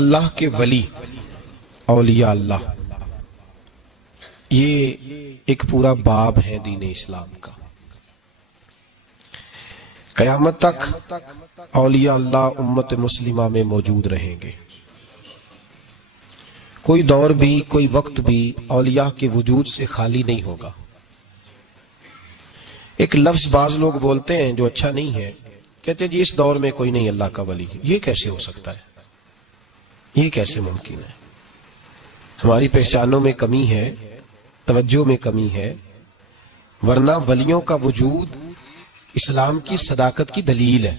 اللہ کے ولی اولیاء اللہ، یہ ایک پورا باب ہے دین اسلام کا۔ قیامت تک اولیاء اللہ امت مسلمہ میں موجود رہیں گے۔ کوئی دور بھی، کوئی وقت بھی اولیاء کے وجود سے خالی نہیں ہوگا۔ ایک لفظ بعض لوگ بولتے ہیں جو اچھا نہیں ہے، کہتے ہیں جی اس دور میں کوئی نہیں اللہ کا ولی۔ یہ کیسے ہو سکتا ہے؟ یہ کیسے ممکن ہے؟ ہماری پہچانوں میں کمی ہے، توجہ میں کمی ہے، ورنہ ولیوں کا وجود اسلام کی صداقت کی دلیل ہے۔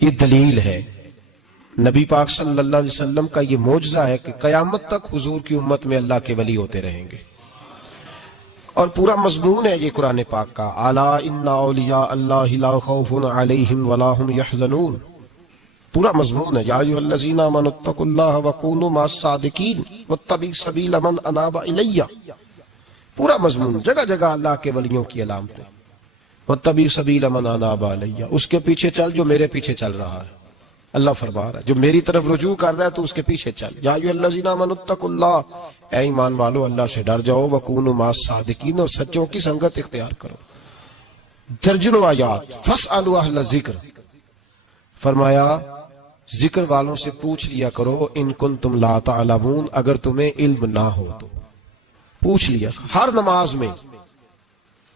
یہ دلیل ہے، نبی پاک صلی اللہ علیہ وسلم کا یہ معجزہ ہے کہ قیامت تک حضور کی امت میں اللہ کے ولی ہوتے رہیں گے۔ اور پورا مضمون ہے یہ قرآن پاک کا، الا ان اولیاء اللہ لا خوف علیہم ولا هم يحزنون۔ پورا مضمون ہے، یا ایھا الذین آمنوا اتقوا اللہ وکونوا مع الصادقین واتبعوا سبیل من اناب الی۔ پورا مضمون، جگہ جگہ اللہ کے ولیوں کی علامتیں، واتبعوا سبیل من اناب الی، اس کے پیچھے چل جو میرے پیچھے چل رہا ہے۔ اللہ فرما رہا ہے جو میری طرف رجوع کر رہا ہے تو اس کے پیچھے چل۔ یا ایھا الذین آمنوا اتقوا اللہ، اے ایمان والو اللہ سے ڈر جاؤ، وکونوا مع الصادقین، اور سچوں کی سنگت اختیار کرو۔ درجنوں آیات، فاسألوا اہل الذکر، فرمایا ذکر والوں سے پوچھ لیا کرو، ان کنتم لا تعلمون، اگر تمہیں علم نہ ہو تو پوچھ لیا کرو۔ ہر نماز میں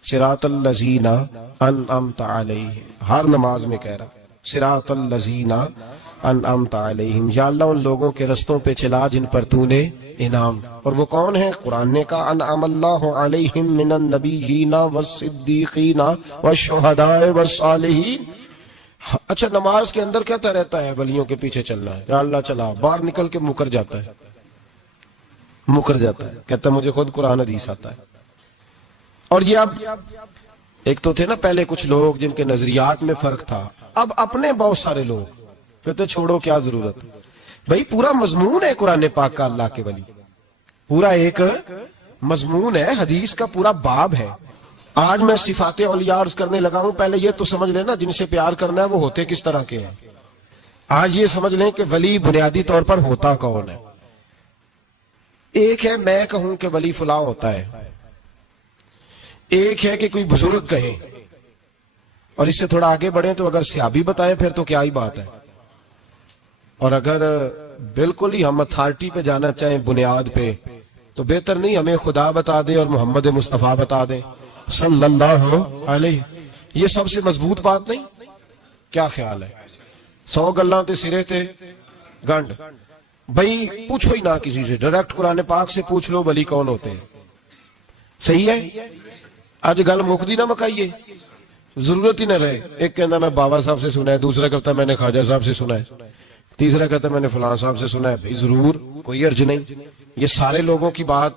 صراط الذین انعمت علیہم، ہر نماز میں کہہ رہا صراط الذین انعمت علیہم، یا اللہ ان لوگوں کے رستوں پہ چلا جن پر تو نے انعام۔ اور وہ کون ہے؟ قرآن نے کہا انعم اللہ علیہم من النبیین والصدیقین والشہداء والصالحین۔ اچھا، نماز کے اندر کہتا رہتا ہے ولیوں کے پیچھے چلنا ہے، یا اللہ چلا، باہر نکل کے مکر جاتا ہے، کہتا ہے مجھے خود قرآن حدیث آتا ہے۔ اور یہ اب ایک تو تھے نا پہلے کچھ لوگ جن کے نظریات میں فرق تھا، اب اپنے بہت سارے لوگ کہتے چھوڑو کیا ضرورت ہے۔ بھئی پورا مضمون ہے قرآن پاک کا اللہ کے ولی، پورا ایک مضمون ہے، حدیث کا پورا باب ہے۔ آج میں صفات اولیاء عرض کرنے لگا ہوں، پہلے یہ تو سمجھ لینا جن سے پیار کرنا ہے وہ ہوتے کس طرح کے ہیں۔ آج یہ سمجھ لیں کہ ولی بنیادی طور پر ہوتا کون ہے۔ ایک ہے میں کہوں کہ ولی فلاں ہوتا ہے، ایک ہے کہ کوئی بزرگ کہیں، اور اس سے تھوڑا آگے بڑھیں تو اگر صحابی بتائیں پھر تو کیا ہی بات ہے، اور اگر بالکل ہی ہم اتھارٹی پہ جانا چاہیں بنیاد پہ تو بہتر نہیں ہمیں خدا بتا دے اور محمد مصطفیٰ بتا دے صلی اللہ علیہ۔ یہ سب سے مضبوط بات نہیں؟ کیا خیال ہے؟ 100 گلاں تے سرے تے گنڈ۔ بھئی پوچھو ہی نہ کسی سے، ڈائریکٹ قرآن پاک سے پوچھ لو ولی کون ہوتے ہیں۔ صحیح ہے؟ آج گل مکدی نہ مکائیے، ضرورت ہی نہ رہے۔ ایک کہنا میں باور صاحب سے سنا ہے، دوسرا کہتا میں نے خواجہ صاحب سے سنا ہے، تیسرا کہتا میں نے فلاں صاحب سے سنا ہے۔ بھئی ضرور، کوئی عرض نہیں، یہ سارے لوگوں کی بات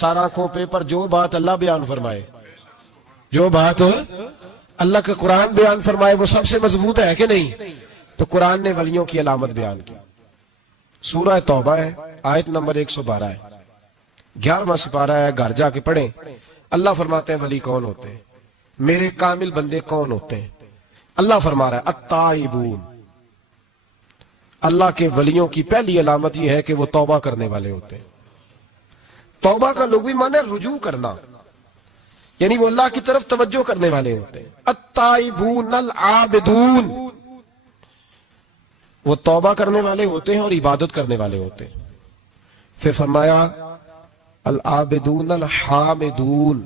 سارا آنکھوں پہ، پر جو بات اللہ بیان فرمائے، جو بات اللہ کا قرآن بیان فرمائے وہ سب سے مضبوط ہے کہ نہیں؟ تو قرآن نے ولیوں کی علامت بیان کی۔ سورہ توبہ ہے، آیت نمبر 112 ہے، 11واں سپارہ ہے، گھر جا کے پڑھیں۔ اللہ فرماتے ہیں ولی کون ہوتے ہیں، میرے کامل بندے کون ہوتے ہیں۔ اللہ فرما رہا ہے التائبون، اللہ کے ولیوں کی پہلی علامت یہ ہے کہ وہ توبہ کرنے والے ہوتے ہیں۔ توبہ کا لغوی معنی ہے رجوع کرنا، یعنی وہ اللہ کی طرف توجہ کرنے والے ہوتے ہیں۔ التائبون العابدون، وہ توبہ کرنے والے ہوتے ہیں اور عبادت کرنے والے ہوتے ہیں۔ پھر فرمایا العابدون الحامدون،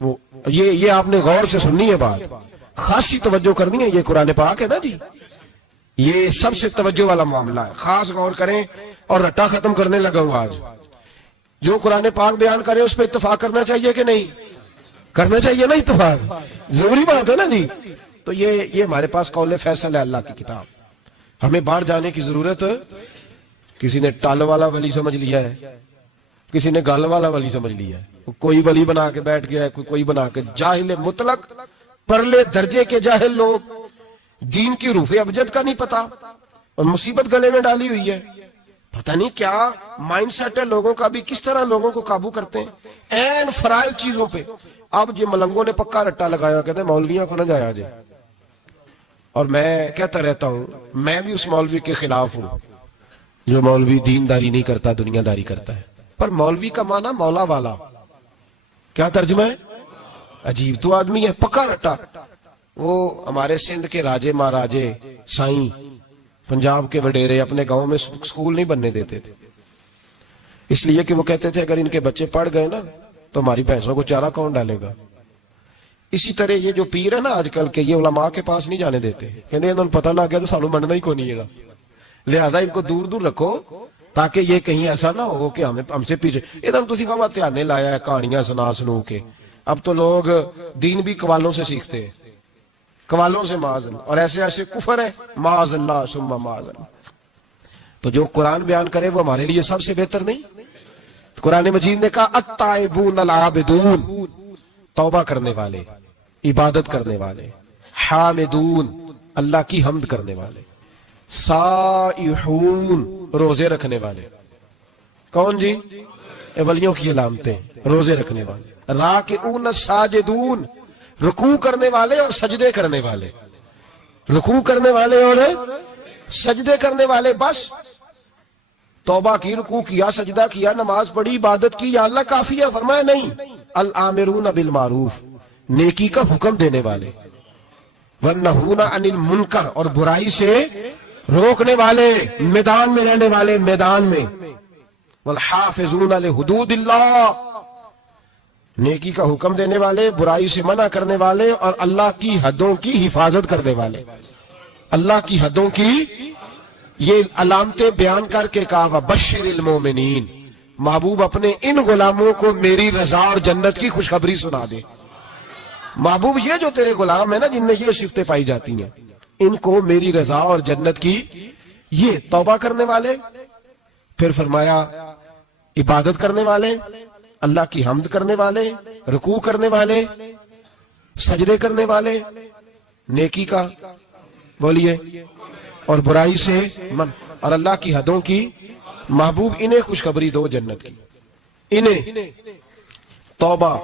وہ یہ آپ نے غور سے سننی ہے بات، خاصی توجہ کرنی ہے، یہ قرآن پاک ہے نا جی، یہ سب سے توجہ والا معاملہ ہے، خاص غور کریں۔ اور رٹا ختم کرنے لگا ہوں آج، جو قرآن پاک بیان کرے اس پہ اتفاق کرنا چاہیے کہ نہیں؟ کرنا چاہیے نا اتفاق، ضروری بات ہے نا جی۔ تو یہ ہمارے پاس قول فیصل ہے اللہ کی کتاب، ہمیں باہر جانے کی ضرورت۔ کسی نے ٹال والا ولی سمجھ لیا ہے، کسی نے گل والا ولی سمجھ لیا ہے، کوئی ولی بنا کے بیٹھ گیا ہے، کوئی بنا کے جاہل مطلق، پرلے درجے کے جاہل لوگ، دین کی روح ابجد کا نہیں پتا، اور مصیبت گلے میں ڈالی ہوئی ہے۔ پتہ نہیں کیا مائنڈ سیٹ ہے لوگوں کا، بھی کس طرح لوگوں کو قابو کرتے ہیں این فرائض چیزوں پہ۔ اب یہ ملنگوں نے پکا رٹا لگایا، کہتے ہیں مولویاں کو نہ جایا جائے، اور میں کہتا رہتا ہوں میں بھی اس مولوی کے خلاف ہوں جو مولوی دینداری نہیں کرتا دنیا داری کرتا ہے. پر مولوی کا معنی مولا والا. کیا ترجمہ ہے؟ عجیب تو آدمی ہے پکا رٹا. وہ ہمارے سندھ کے راجے مہاراجے سائیں پنجاب کے وڈیرے اپنے گاؤں میں سکول نہیں بننے دیتے تھے، اس لیے کہ وہ کہتے تھے اگر ان کے بچے پڑھ گئے نا تو ہماری بھینسوں کو چارہ کون ڈالے گا. اسی طرح یہ جو پیر ہے نا آج کل کے، یہ علماء کے پاس نہیں جانے دیتے، کہتے ہیں انہوں پتہ لگ گیا تو سانو بننا ہی کو نہیں ہے، لہذا ان کو دور دور رکھو تاکہ یہ کہیں ایسا نہ ہو کہ ہم سے پیچھے. ادھر تسی بابا تھیانے لایا ہے کہانیاں سنو کے. اب تو لوگ دین بھی قوالوں سے سیکھتے ہیں، قوالوں سے معاذ اللہ، اور ایسے ایسے کفر ہے معاذ اللہ ثم معاذ اللہ. تو جو قرآن بیان کرے وہ ہمارے لیے سب سے بہتر نہیں؟ قرآن مجید نے کہا التائبون العابدون، توبہ کرنے والے، عبادت کرنے والے، حامدون، اللہ کی حمد کرنے والے، سائحون، روزے رکھنے والے. کون جی؟ ولیوں کی علامتیں، روزے رکھنے والے. راکعون ساجدون، رکوع کرنے والے اور سجدے کرنے والے، رکوع کرنے والے اور سجدے کرنے والے. بس توبہ کی، رکوع کیا، سجدہ کیا، نماز پڑھی، عبادت کی، یا اللہ کافی ہے؟ فرمایا نہیں. الآمرون بالمعروف، نیکی کا حکم دینے والے، والنہون عن المنکر، اور برائی سے روکنے والے، میدان میں رہنے والے، میدان میں. والحافظون لحدود اللہ، نیکی کا حکم دینے والے، برائی سے منع کرنے والے، اور اللہ کی حدوں کی حفاظت کرنے والے. اللہ کی حدوں کی یہ علامتیں بیان کر کے کہا وبشر المومنین، محبوب اپنے ان غلاموں کو میری رضا اور جنت کی خوشخبری سنا دے. محبوب یہ جو تیرے غلام ہیں نا جن میں یہ صفتیں پائی جاتی ہیں، ان کو میری رضا اور جنت کی. یہ توبہ کرنے والے، پھر فرمایا عبادت کرنے والے، اللہ کی حمد کرنے والے، رکوع کرنے والے، سجدے کرنے والے، نیکی کا بولیے اور برائی سے من، اور اللہ کی حدوں کی. محبوب انہیں خوشخبری دو جنت کی. انہیں توبہ.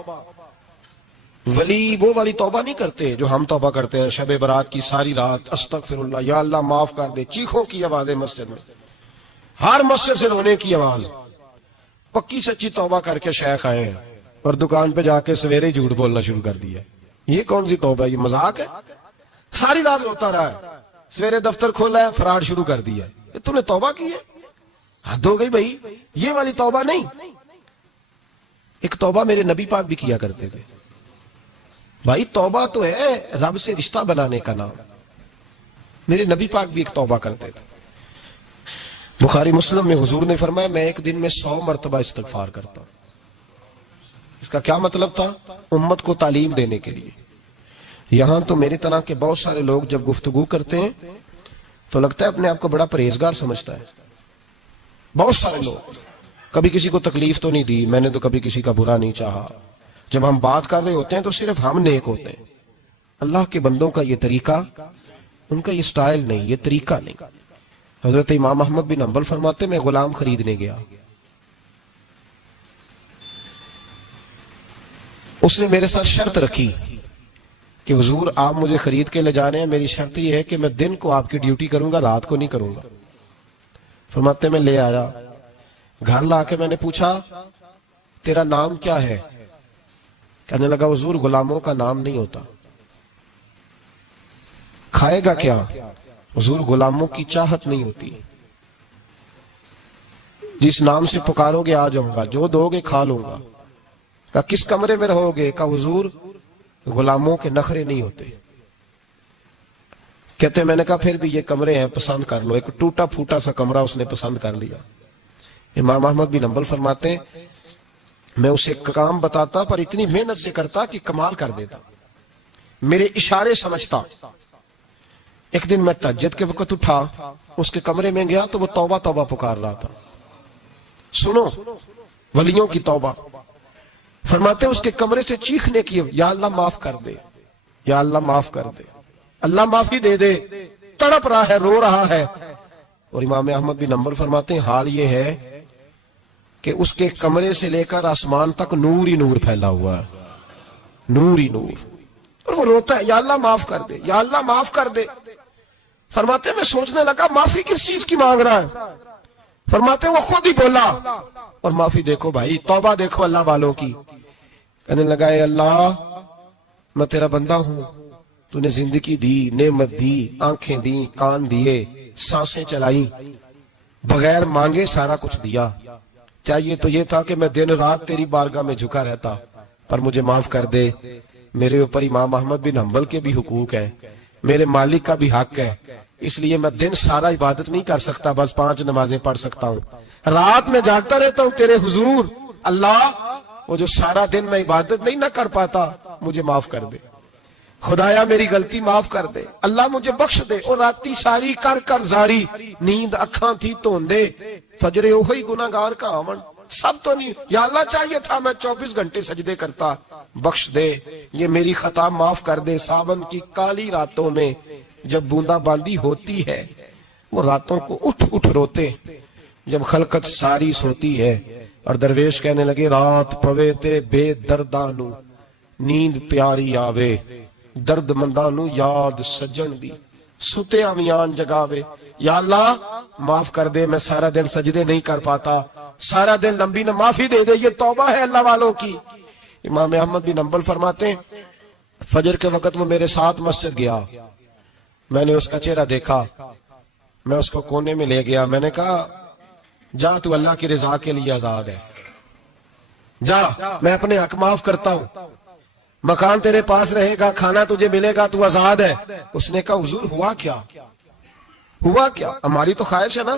ولی وہ والی توبہ نہیں کرتے جو ہم توبہ کرتے ہیں شب برات کی ساری رات استغفر اللہ، یا اللہ معاف کر دے، چیخوں کی آوازیں مسجد میں، ہر مسجد سے رونے کی آواز. پکی سچی توبہ کر کے شیخ آئے ہیں اور دکان پہ جا کے سویرے جھوٹ بولنا شروع کر دیا. یہ کون سی توبہ ہے؟ یہ مذاق ہے. ساری رات روتا رہا ہے، سویرے دفتر کھولا ہے، فراڈ شروع کر دیا. تو نے توبہ کی ہے؟ حد ہو گئی بھائی، یہ والی توبہ نہیں. ایک توبہ میرے نبی پاک بھی کیا کرتے تھے. بھائی توبہ تو ہے رب سے رشتہ بنانے کا نام. میرے نبی پاک بھی ایک توبہ کرتے تھے. بخاری مسلم میں حضور نے فرمایا میں ایک دن میں 100 مرتبہ استغفار کرتا ہوں. اس کا کیا مطلب تھا؟ امت کو تعلیم دینے کے لیے. یہاں تو میری طرح کے بہت سارے لوگ جب گفتگو کرتے ہیں تو لگتا ہے اپنے آپ کو بڑا پرہیزگار سمجھتا ہے. بہت سارے لوگ، کبھی کسی کو تکلیف تو نہیں دی، میں نے تو کبھی کسی کا برا نہیں چاہا. جب ہم بات کر رہے ہوتے ہیں تو صرف ہم نیک ہوتے ہیں. اللہ کے بندوں کا یہ طریقہ، ان کا یہ سٹائل نہیں، یہ طریقہ نہیں. حضرت امام احمد بن حنبل فرماتے میں غلام خریدنے گیا، اس نے میرے ساتھ شرط رکھی کہ حضور آپ مجھے خرید کے لے جا رہے ہیں، میری شرط یہ ہے کہ میں دن کو آپ کی ڈیوٹی کروں گا، رات کو نہیں کروں گا. فرماتے میں لے آیا، گھر لا کے میں نے پوچھا تیرا نام کیا ہے؟ کہنے لگا حضور غلاموں کا نام نہیں ہوتا. کھائے گا کیا؟ حضور غلاموں کی چاہت نہیں ہوتی. جس نام سے پکارو گے آ جاؤں گا، جو دو گے کھا لوں گا. کہا کس کمرے میں رہو گے؟ کہا حضور غلاموں کے نخرے نہیں ہوتے. کہتے میں نے کہا پھر بھی یہ کمرے ہیں پسند کر لو. ایک ٹوٹا پھوٹا سا کمرہ اس نے پسند کر لیا. امام احمد بن حنبل فرماتے میں اسے کام بتاتا پر اتنی محنت سے کرتا کہ کمال کر دیتا، میرے اشارے سمجھتا. ایک دن میں تہجد کے وقت اٹھا، اس کے کمرے میں گیا تو وہ توبہ توبہ پکار رہا تھا. سنو ولیوں کی توبہ. فرماتے اس کے کمرے سے چیخنے کی، یا اللہ معاف کر دے، یا اللہ معاف کر دے، اللہ معافی دے دے. تڑپ رہا ہے، رو رہا ہے. اور امام احمد بن حنبل فرماتے ہیں حال یہ ہے کہ اس کے کمرے سے لے کر آسمان تک نور ہی نور پھیلا ہوا ہے، نور ہی نور. اور وہ روتا ہے یا اللہ معاف کر دے، یا اللہ معاف کر دے. فرماتے میں سوچنے لگا معافی کس چیز کی مانگ رہا ہے؟ فرماتے وہ خود ہی بولا. اور معافی دیکھو بھائی, توبہ دیکھو اللہ والوں کی. کہنے لگا اے اللہ میں تیرا بندہ ہوں, تو نے زندگی دی, نعمت دی, آنکھیں دی, کان دیے, سانسیں چلائی, بغیر مانگے سارا کچھ دیا. چاہیے تو یہ تھا کہ میں دن رات تیری بارگاہ میں جھکا رہتا, پر مجھے معاف کر دے. میرے اوپر امام احمد بن حنبل کے بھی حقوق ہیں, میرے مالک کا بھی حق ہے, اس لیے میں دن سارا عبادت نہیں کر سکتا, بس 5 نمازیں پڑھ سکتا ہوں. رات میں جاگتا رہتا ہوں تیرے حضور. اللہ وہ جو سارا دن میں عبادت نہیں نہ کر پاتا مجھے معاف کر دے. خدایا میری غلطی معاف کر دے, اللہ مجھے بخش دے. اور راتی ساری کر کر زاری, نیند اکھاں تھی توندے, فجر اوہی گناہگار کا آون. سب تو نہیں, یا اللہ چاہیے تھا میں 24 گھنٹے سجدے کرتا, بخش دے, یہ میری خطا معاف کر دے. ساون کی کالی راتوں میں جب بوندا باندی ہوتی ہے, وہ راتوں کو اٹھ اٹھ روتے, جب خلقت ساری سوتی ہے. اور درویش کہنے لگے رات پوے تے بے دردانو, نیند پیاری آوے, درد مندانو یاد سجن دی, ستے امیان جگاوے. یا اللہ معاف کر دے, میں سارا دن سجدے نہیں کر پاتا, سارا دن لمبی نہ, معافی دے دے. یہ توبہ ہے اللہ والوں کی. امام احمد بن حنبل فرماتے ہیں فجر کے وقت وہ میرے ساتھ مسجد گیا, میں نے اس کا چہرہ دیکھا, میں اس کو کونے میں لے گیا, میں نے کہا جا تو اللہ کی رضا کے لیے آزاد ہے, جا میں اپنے حق معاف کرتا ہوں, مکان تیرے پاس رہے گا, کھانا تجھے ملے گا, تو آزاد ہے. اس نے کہا حضور ہوا کیا, ہوا کیا؟ ہماری تو خواہش ہے نا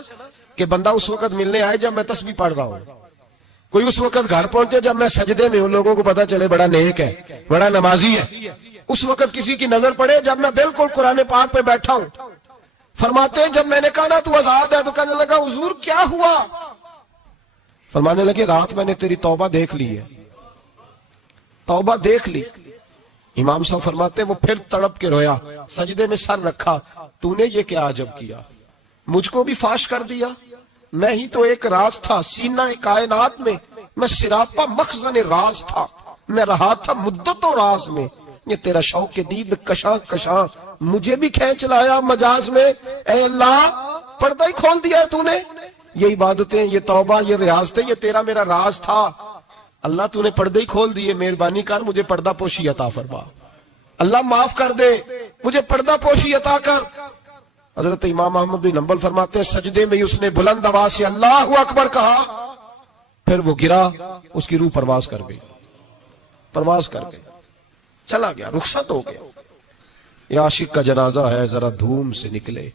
کہ بندہ اس وقت ملنے آئے جب میں تسبیح پڑھ رہا ہوں, کوئی اس وقت گھر پہنچے جب میں سجدے میں ہوں, لوگوں کو پتا چلے بڑا نیک ہے, بڑا نمازی ہے. اس وقت کسی کی نظر پڑے جب میں بالکل قرآن پاک پہ بیٹھا ہوں. فرماتے ہیں جب میں نے کہا نا تو آزاد ہے, تو کہنے لگا حضور کیا ہوا؟ فرمانے لگے رات میں نے تیری توبہ دیکھ لی ہے, توبہ دیکھ لی. امام صاحب فرماتے ہیں وہ پھر تڑپ کے رویا, سجدے میں سر رکھا, تو نے یہ کیا عجب کیا, مجھ کو بھی فاش کر دیا, میں ہی تو ایک راز تھا سینہ کائنات میں, میں سراپا مخزن راز تھا, میں رہا تھا مدت و راز میں. یہ تیرا شوق دید کشاں کشاں مجھے بھی کھینچ لایا مجاز میں. اے اللہ پردہ ہی کھول دیا ہے تو نے, یہ عبادتیں, یہ توبہ, یہ ریاضتیں, یہ تیرا میرا راز تھا. اللہ تو نے پردے ہی کھول دیے, مہربانی کر مجھے پردہ پوشی عطا فرما. اللہ معاف کر دے, مجھے پردہ پوشی عطا کر. حضرت امام احمد بن حنبل فرماتے ہیں سجدے میں اس نے بلند آواز سے اللہ اکبر کہا, پھر وہ گرا, اس کی روح پرواز کر گئی, پرواز کر گئی, چلا گیا, رخصت ہو گیا. یہ عاشق کا جنازہ ہے, ذرا دھوم سے نکلے,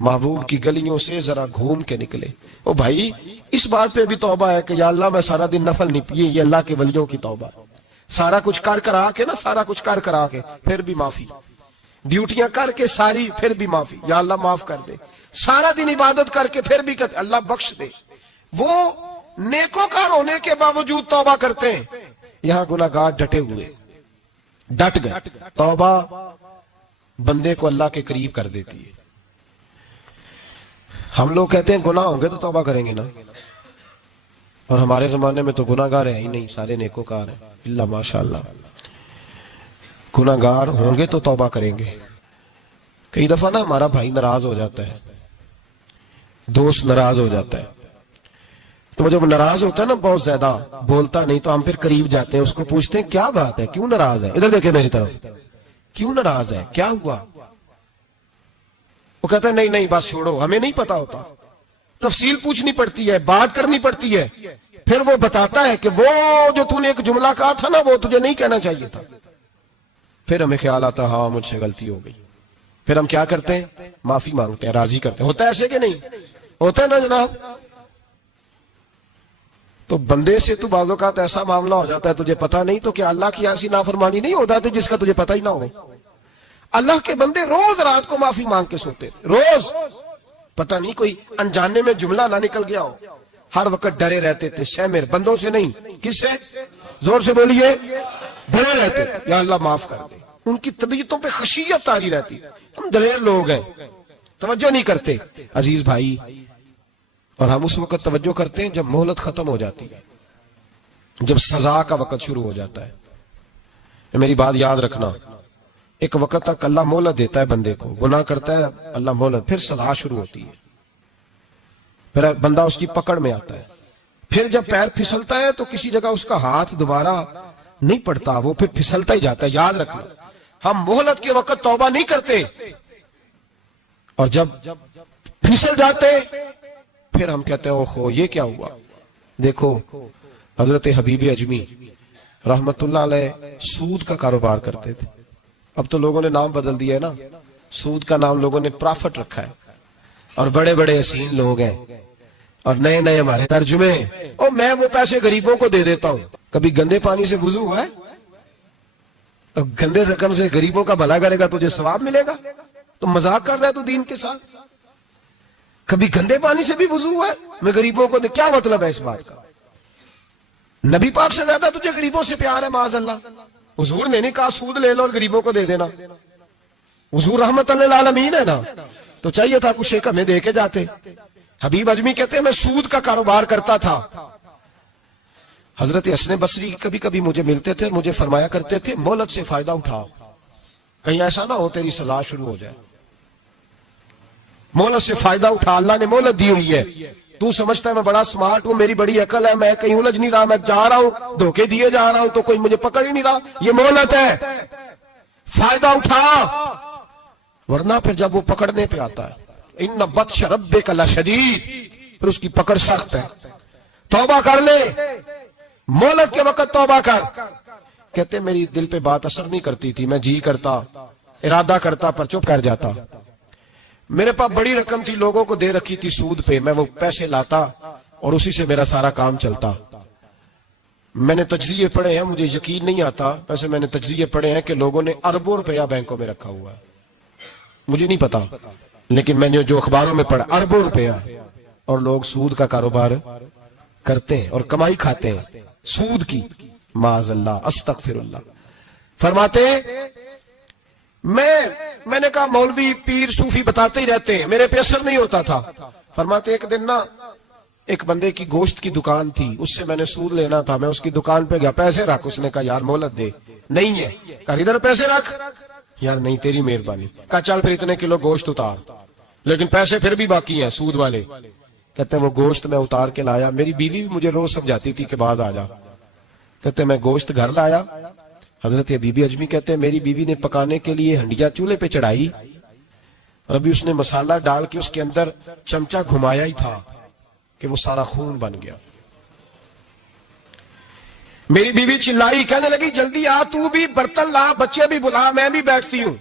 محبوب کی گلیوں سے ذرا گھوم کے نکلے. او بھائی اس بات پہ بھی توبہ ہے کہ یا اللہ میں سارا دن نفل نہیں پیے, یہ اللہ کے ولیوں کی توبہ ہے. سارا کچھ کر کرا کے نا, سارا کچھ کر کرا کے پھر بھی معافی, ڈیوٹیاں کر کے ساری پھر بھی معافی, یا اللہ معاف کر دے. سارا دن عبادت کر کے پھر بھی کہتے اللہ بخش دے. وہ نیکوکار ہونے کے باوجود توبہ کرتے ہیں, یہاں گناہگار ڈٹے ہوئے, ڈٹ گئے. توبہ بندے کو اللہ کے قریب کر دیتی ہے. ہم لوگ کہتے ہیں گناہ ہوں گے تو توبہ کریں گے نا, اور ہمارے زمانے میں تو گناہگار ہیں ہی نہیں, سارے نیکوکار ہیں اللہ ماشاءاللہ. گناہگار ہوں گے تو توبہ کریں گے. کئی دفعہ نا ہمارا بھائی ناراض ہو جاتا ہے, دوست ناراض ہو جاتا ہے, تو جب ناراض ہوتا ہے نا بہت زیادہ بولتا نہیں, تو ہم پھر قریب جاتے ہیں, اس کو پوچھتے ہیں کیا بات ہے, کیوں ناراض ہے, ادھر دیکھیں میری طرف, کیوں ناراض ہے, کیا ہوا؟ وہ کہتا ہے نہیں نہیں بس چھوڑو, ہمیں نہیں پتا ہوتا, تفصیل پوچھنی پڑتی ہے, بات کرنی پڑتی ہے. پھر وہ بتاتا ہے کہ وہ جو تو نے ایک جملہ کہا تھا نا وہ تجھے نہیں کہنا چاہیے تھا. پھر ہمیں خیال آتا ہاں مجھ سے غلطی ہو گئی. پھر ہم کیا کرتے ہیں, معافی مانگتے ہیں, راضی کرتے ہیں. ہوتا ہے ایسے کہ نہیں ہوتا ہے نا جناب؟ تو بندے سے تو بعض اوقات ایسا معاملہ ہو جاتا ہے تجھے پتا نہیں, تو کیا اللہ کی ایسی نافرمانی نہیں ہوتا ہے جس کا تجھے پتا ہی نہ ہو؟ اللہ کے بندے روز رات کو معافی مانگ کے سوتے, روز. پتہ نہیں کوئی انجانے میں جملہ نہ نکل گیا ہو, ہر وقت ڈرے رہتے تھے. سیمر بندوں سے نہیں, کس سے؟ زور سے بولیے. ڈرے رہتے, یا اللہ معاف کر دے. ان کی طبیعتوں پہ خشیت تاری رہتی. ہم دلیر لوگ ہیں, توجہ نہیں کرتے عزیز بھائی. اور ہم اس وقت توجہ کرتے ہیں جب مہلت ختم ہو جاتی ہے, جب سزا کا وقت شروع ہو جاتا ہے. میری بات یاد رکھنا, ایک وقت تک اللہ مہلت دیتا ہے بندے کو, گناہ کرتا ہے اللہ مہلت, پھر سزا شروع ہوتی ہے. پھر بندہ اس کی پکڑ میں آتا ہے. پھر جب پیر پھسلتا ہے تو کسی جگہ اس کا ہاتھ دوبارہ نہیں پڑتا, وہ پھر پھسلتا ہی جاتا ہے. یاد رکھنا, ہم مہلت کے وقت توبہ نہیں کرتے, اور جب پھسل جاتے پھر ہم کہتے ہیں اوہو یہ کیا ہوا. دیکھو حضرت حبیب اجمی رحمت اللہ علیہ سود کا کاروبار کرتے تھے. اب تو لوگوں نے نام بدل دیا ہے نا, سود کا نام لوگوں نے پرافٹ رکھا ہے, اور بڑے بڑے حسین لوگ ہیں اور نئے نئے ہمارے ترجمے, اور میں وہ پیسے غریبوں کو دے دیتا ہوں. کبھی گندے پانی سے وضو ہوا ہے؟ تو گندے رقم سے غریبوں کا بھلا کرے گا تجھے ثواب ملے گا. تو مذاق کر رہا ہے تو دین کے ساتھ. کبھی گندے پانی سے بھی وضو ہوا ہے؟ میں غریبوں کو کیا مطلب ہے اس بات کا؟ نبی پاک سے زیادہ تجھے غریبوں سے پیار ہے معاذ اللہ. حضور نے نہیں کہا سود لے لو اور غریبوں کو دے دینا. حضور رحمت للعالمین ہے نا, تو چاہیے تھا کچھ ایک ہمیں دے کے جاتے. حبیب اجمی کہتے ہیں میں سود کا کاروبار کرتا تھا. حضرت حسن بصری کبھی کبھی مجھے ملتے تھے اور مجھے فرمایا کرتے تھے مہلت سے فائدہ اٹھاؤ, کہیں ایسا نہ ہو تیری سزا شروع ہو جائے. مہلت سے فائدہ اٹھا, اللہ نے مہلت دی ہوئی ہے. تو سمجھتا ہے میں بڑا سمارٹ ہوں, میری بڑی عقل ہے, میں کہیں الجھ نہیں رہا, میں جا رہا ہوں دھوکے دیے جا رہا ہوں تو کوئی مجھے پکڑ ہی نہیں رہا. یہ مہلت ہے, فائدہ اٹھا, ورنہ پھر جب وہ پکڑنے پہ آتا ہے ان بطش ربک لشدید, پھر اس کی پکڑ سخت ہے. توبہ کر لے, مہلت کے وقت توبہ کر. کہتے میری دل پہ بات اثر نہیں کرتی تھی, میں جی کرتا ارادہ کرتا پر چپ کر جاتا. میرے پاس بڑی رقم تھی, لوگوں کو دے رکھی تھی سود پہ, میں وہ پیسے لاتا اور اسی سے میرا سارا کام چلتا. میں نے تجزیے پڑھے ہیں, مجھے یقین نہیں آتا, ویسے میں نے تجزیے پڑھے ہیں کہ لوگوں نے اربوں روپیہ بینکوں میں رکھا ہوا ہے. مجھے نہیں پتا, لیکن میں نے جو اخباروں میں پڑھا اربوں روپیہ, اور لوگ سود کا کاروبار کرتے ہیں اور کمائی کھاتے ہیں سود کی. معاذ اللہ, استغفر اللہ. فرماتے میں نے کہا مولوی پیر صوفی بتاتے ہی رہتے ہیں, میرے پہ اثر نہیں ہوتا تھا. فرماتے ایک دن نا ایک بندے کی گوشت کی دکان تھی, اس سے میں نے سود لینا تھا, میں اس کی دکان پہ گیا, پیسے رکھ. اس نے کہا یار مہلت دے. نہیں ہے. کہا ادھر پیسے رکھ. یار نہیں تیری مہربانی. کہا چل پھر اتنے کلو گوشت اتار, لیکن پیسے پھر بھی باقی ہیں سود والے. کہتے ہیں وہ گوشت میں اتار کے لایا, میری بیوی بھی مجھے روز سمجھاتی تھی کہ بعد آ جا. کہتے ہیں میں گوشت گھر لایا. حضرت حبیب اجمی کہتے ہیں میری بیوی نے پکانے کے لیے ہنڈیا چولہے پہ چڑھائی, اور ابھی اس نے مسالہ ڈال کے اس کے اندر چمچہ گھمایا ہی تھا کہ وہ سارا خون بن گیا. میری بیوی چلائی, کہنے لگی جلدی آ, تو بھی برتن لا, بچے بھی بلا, میں بھی بیٹھتی ہوں.